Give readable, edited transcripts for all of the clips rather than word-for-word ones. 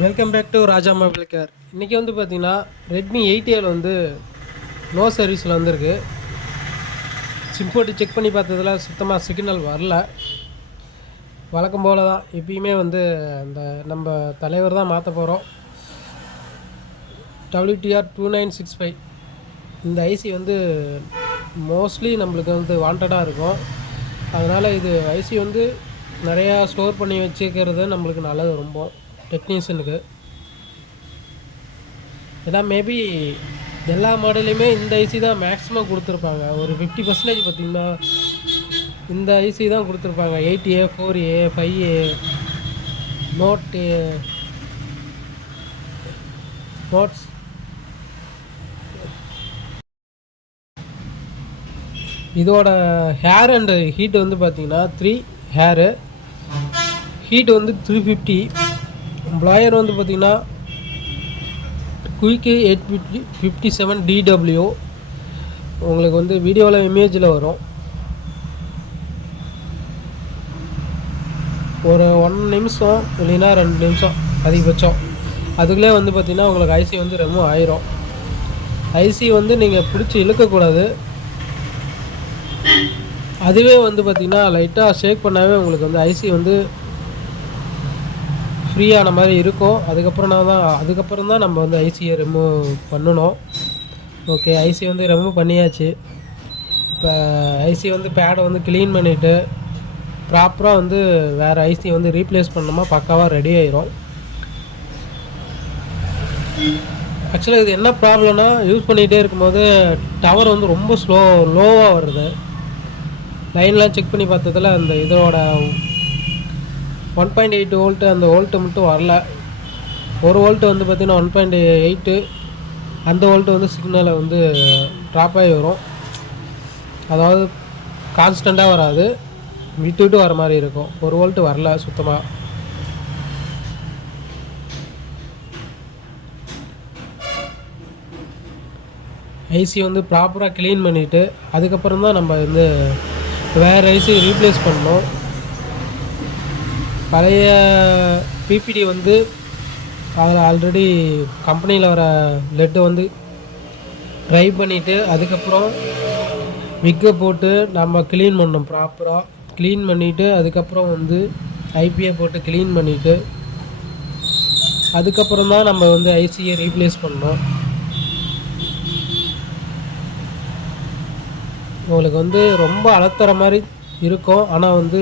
Welcome back to Raja mobile care. இன்றைக்கி வந்து பார்த்திங்கன்னா ரெட்மி 8A வந்து நோ சர்வீஸில் வந்திருக்கு. சிம் போட்டு செக் பண்ணி பார்த்ததில் சுத்தமாக சிக்னல் வரல. வழக்கம் போல் தான் எப்பயுமே வந்து அந்த நம்ம தலைவர் தான் மாற்ற போகிறோம். WTR2965 இந்த ஐசி வந்து மோஸ்ட்லி நம்மளுக்கு வந்து வாண்டடாக இருக்கும். அதனால் இது ஐசி வந்து நிறையா ஸ்டோர் பண்ணி வச்சுக்கிறது நம்மளுக்கு நல்லது ரொம்ப டெக்னீஷியனுக்கு. ஏன்னா மேபி எல்லா மாடலையுமே இந்த ஐசி தான் மேக்ஸிமம் கொடுத்துருப்பாங்க. ஒரு 50% பார்த்திங்கன்னா இந்த ஐசி தான் கொடுத்துருப்பாங்க. 8A 4A 5A நோட்ஸ் இதோட ஹேர் அண்டு ஹீட் வந்து பார்த்திங்கன்னா 3 ஹேரு ஹீட் வந்து 350. ப்ளாயர் வந்து பார்த்திங்கன்னா குயிக்கு 857 DW. உங்களுக்கு வந்து வீடியோவில் இமேஜில் வரும். ஒரு 1 நிமிஷம் இல்லைன்னா 2 நிமிஷம் அதிகபட்சம், அதுக்குள்ளே வந்து பார்த்திங்கன்னா உங்களுக்கு ஐசி வந்து ரிமூவ் ஆயிரும். ஐசி வந்து நீங்கள் பிடிச்சி இழுக்கக்கூடாது. அதுவே வந்து பார்த்திங்கன்னா லைட்டாக ஷேக் பண்ணாவே உங்களுக்கு வந்து ஐசி வந்து ஃப்ரீயான மாதிரி இருக்கும். அதுக்கப்புறம் தான் நம்ம வந்து ஐசியை ரிமூவ் பண்ணணும். ஓகே, ஐசி வந்து ரிமூவ் பண்ணியாச்சு. இப்போ ஐசி வந்து பேடை வந்து க்ளீன் பண்ணிவிட்டு ப்ராப்பராக வந்து வேறு ஐசியை வந்து ரீப்ளேஸ் பண்ணோமா பக்காவாக ரெடி ஆயிரும். ஆக்சுவலாக இது என்ன ப்ராப்ளம்னா, யூஸ் பண்ணிகிட்டே இருக்கும்போது டவர் வந்து ரொம்ப லோவாக வருது. லைன்லாம் செக் பண்ணி பார்த்ததில் அந்த இதோட 1.8 வோல்ட்டு அந்த வோல்ட்டு மட்டும் வரல. ஒரு வோல்ட்டு வந்து பார்த்திங்கன்னா 1.8 அந்த வோல்ட்டு வந்து சிக்னலை வந்து ட்ராப் ஆகி வரும். அதாவது கான்ஸ்டண்ட்டாக வராது, விட்டு விட்டு வர மாதிரி இருக்கும். ஒரு வோல்ட்டு வரல சுத்தமாக. ஐசி வந்து ப்ராப்பராக க்ளீன் பண்ணிவிட்டு அதுக்கப்புறம் தான் நம்ம வந்து வேறு ஐசி ரீப்ளேஸ் பண்ணணும். பழைய பிபிடி வந்து அதில் ஆல்ரெடி கம்பெனியில் வர லெட்டை வந்து ட்ரை பண்ணிவிட்டு அதுக்கப்புறம் விக்கை போட்டு நம்ம க்ளீன் பண்ணோம். ப்ராப்பராக க்ளீன் பண்ணிவிட்டு அதுக்கப்புறம் வந்து ஐபிஐ போட்டு க்ளீன் பண்ணிவிட்டு அதுக்கப்புறம் தான் நம்ம வந்து ஐசியை ரீப்ளேஸ் பண்ணோம். உங்களுக்கு வந்து ரொம்ப அழுத்துற மாதிரி இருக்கும். ஆனால் வந்து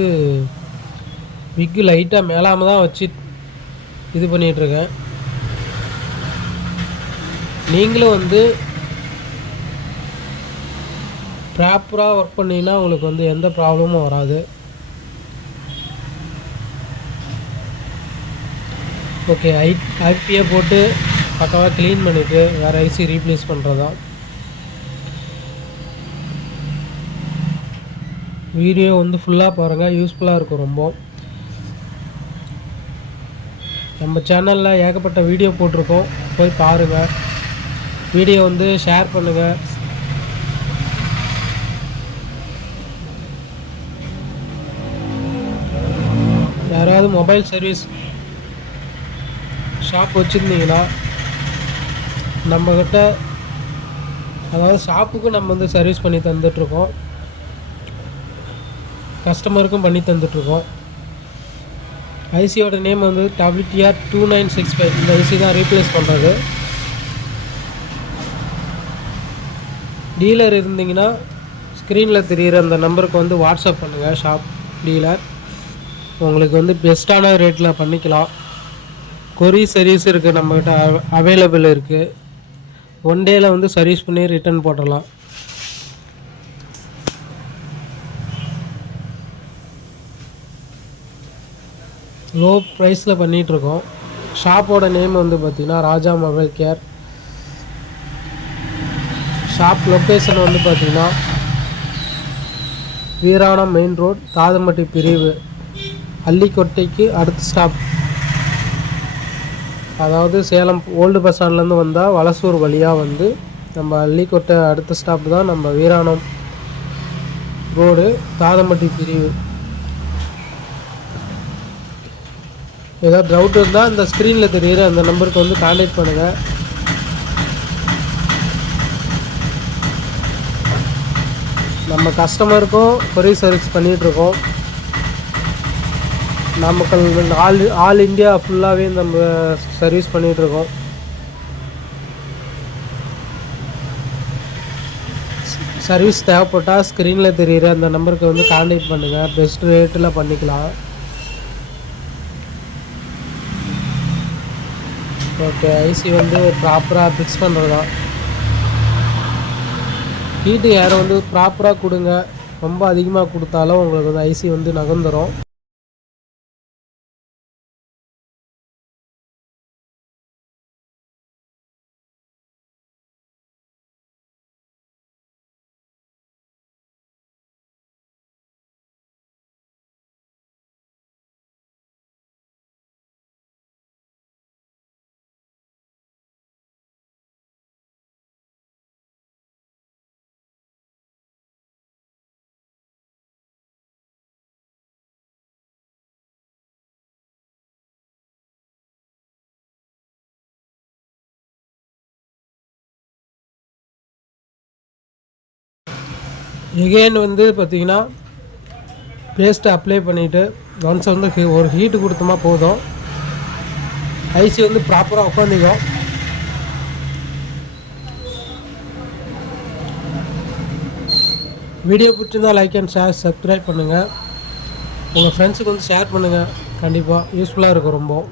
விக்கு லைட்டாக மேலாமல் தான் வச்சு இது பண்ணிகிட்ருக்கேன். நீங்களும் வந்து ப்ராப்பராக ஒர்க் பண்ணிங்கன்னா உங்களுக்கு வந்து எந்த ப்ராப்ளமும் வராது. ஓகே, ஐபியை போட்டு பக்காவாக க்ளீன் பண்ணிவிட்டு வேறு ஐசி ரீப்ளேஸ் பண்ணுறதான். வீடியோ வந்து ஃபுல்லாக பாருங்கள், யூஸ்ஃபுல்லாக இருக்கும் ரொம்ப. நம்ம சேனலில் ஏகப்பட்ட வீடியோ போட்டிருக்கோம், போய் பாருங்கள். வீடியோ வந்து ஷேர் பண்ணுங்கள். யாராவது மொபைல் சர்வீஸ் ஷாப் வச்சுருந்தீங்கன்னா நம்மக்கிட்ட, அதாவது ஷாப்புக்கு நம்ம வந்து சர்வீஸ் பண்ணி தந்துட்டுருக்கோம், கஸ்டமருக்கும் பண்ணி தந்துட்டுருக்கோம். ஐசியோட நேம் வந்து WTR2965. இந்த ஐசி தான் ரீப்ளேஸ் பண்ணுறது. டீலர் இருந்தீங்கன்னா ஸ்க்ரீனில் தெரிகிற அந்த நம்பருக்கு வந்து வாட்ஸ்அப் பண்ணுங்கள். ஷாப் டீலர் உங்களுக்கு வந்து பெஸ்ட்டான ரேட்டில் பண்ணிக்கலாம். கொரி சர்வீஸ் இருக்குது நம்மக்கிட்ட அவைலபிள் இருக்குது. 1 டேயில் வந்து சர்வீஸ் பண்ணி ரிட்டர்ன் போட்டுடலாம். லோ ப்ரைஸில் பண்ணிகிட்ருக்கோம். ஷாப்போட நேம் வந்து பார்த்திங்கன்னா ராஜா மொபைல் கேர். ஷாப் லொக்கேஷன் வந்து பார்த்திங்கன்னா வீராணம் மெயின் ரோட், தாதம்பட்டி பிரிவு, அள்ளிக்கொட்டைக்கு அடுத்த ஸ்டாப். அதாவது சேலம் ஓல்டு பஸ் ஸ்டாண்ட்லேருந்து வந்தால் வலசூர் வழியாக வந்து நம்ம அள்ளிக்கொட்டை அடுத்த ஸ்டாப் தான் நம்ம வீராணம் ரோடு, தாதம்பட்டி பிரிவு. ஏதாவது டவுட் இருந்தால் அந்த ஸ்க்ரீனில் தெரியுற அந்த நம்பருக்கு வந்து கான்டாக்ட் பண்ணுங்கள். நம்ம கஸ்டமருக்கும் கொரியர் சர்வீஸ் பண்ணிகிட்ருக்கோம். நமக்கு ஆல் இந்தியா ஃபுல்லாகவே நம்ம சர்வீஸ் பண்ணிகிட்ருக்கோம். சர்வீஸ் தேவைப்பட்டால் ஸ்க்ரீனில் தெரியுற அந்த நம்பருக்கு வந்து கான்டாக்ட் பண்ணுங்கள். பெஸ்ட் ரேட்டில் பண்ணிக்கலாம். ஓகே, ஐசி வந்து ப்ராப்பராக ஃபிக்ஸ் பண்ணுறது தான். ஹீட்டு யாரை வந்து ப்ராப்பராக கொடுங்க. ரொம்ப அதிகமாக கொடுத்தாலும் உங்களுக்கு வந்து ஐசி வந்து நகர்ந்துடும். எகெயின் வந்து பார்த்திங்கன்னா பேஸ்ட்டை அப்ளை பண்ணிவிட்டு ஒன்ஸ் வந்து ஒரு ஹீட்டு கொடுத்தோமா போதும், ஐசி வந்து ப்ராப்பராக உட்காந்துக்கும். வீடியோ பிடிச்சிருந்தால் லைக் அண்ட் ஷேர், சப்ஸ்கிரைப் பண்ணுங்கள். உங்கள் ஃப்ரெண்ட்ஸுக்கு வந்து ஷேர் பண்ணுங்கள். கண்டிப்பாக யூஸ்ஃபுல்லாக இருக்கும். ரொம்ப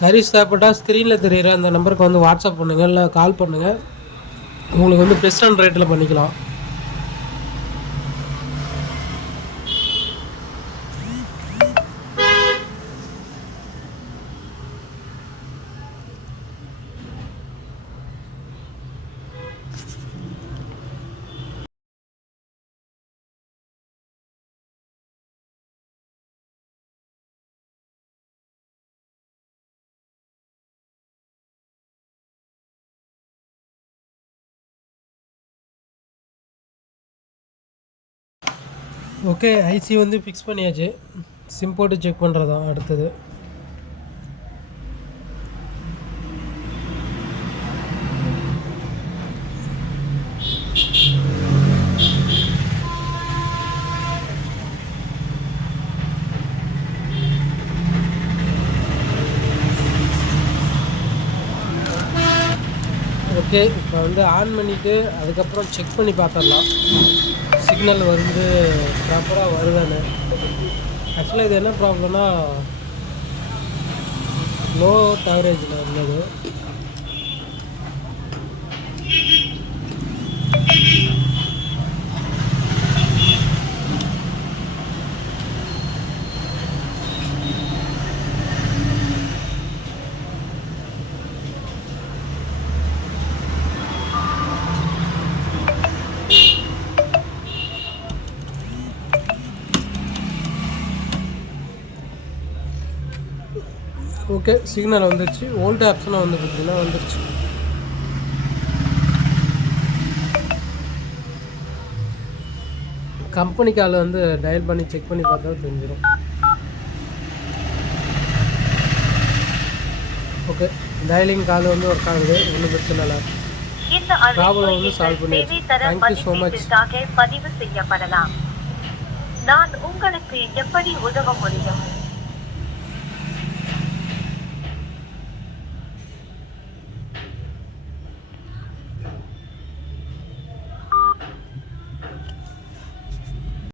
சர்வீஸ் தேவைப்பட்டால் ஸ்க்ரீனில் தெரிகிற அந்த நம்பருக்கு வந்து வாட்ஸ்அப் பண்ணுங்கள், இல்லை கால் பண்ணுங்கள். உங்களுக்கு வந்து பெஸ்ட்டான ரேட்டில் பண்ணிக்கலாம். ஓகே, ஐசி வந்து ஃபிக்ஸ் பண்ணியாச்சு. சிம் போட்டு செக் பண்ணுறது தான் அடுத்தது. ஓகே, இப்போ வந்து ஆன் பண்ணிவிட்டு அதுக்கப்புறம் செக் பண்ணி பார்த்துடலாம் சிக்னல் வந்து ப்ராப்பராக வருதானு. ஆக்சுவலாக இது என்ன ப்ராப்ளம்னா லோ கவரேஜில் இருந்தது. ஓகே, சிக்னல் வந்துடுச்சு. ஓல்டு ஆப்ஷனாக வந்து பார்த்திங்கன்னா வந்துடுச்சு. கம்பெனி கால் வந்து டயல் பண்ணி செக் பண்ணி பார்த்தா தெரிஞ்சிடும். ஓகே, டயலிங் கால் வந்து ஒர்க் ஆகுது, ஒன்றும் பிரச்சனை இல்லை. ப்ராப்ளம் வந்து சால்வ் பண்ணிடுச்சு. Thank you so much. பதிவு செய்யப்படலாம். நான் உங்களுக்கு எப்படி உதவ முடியும்?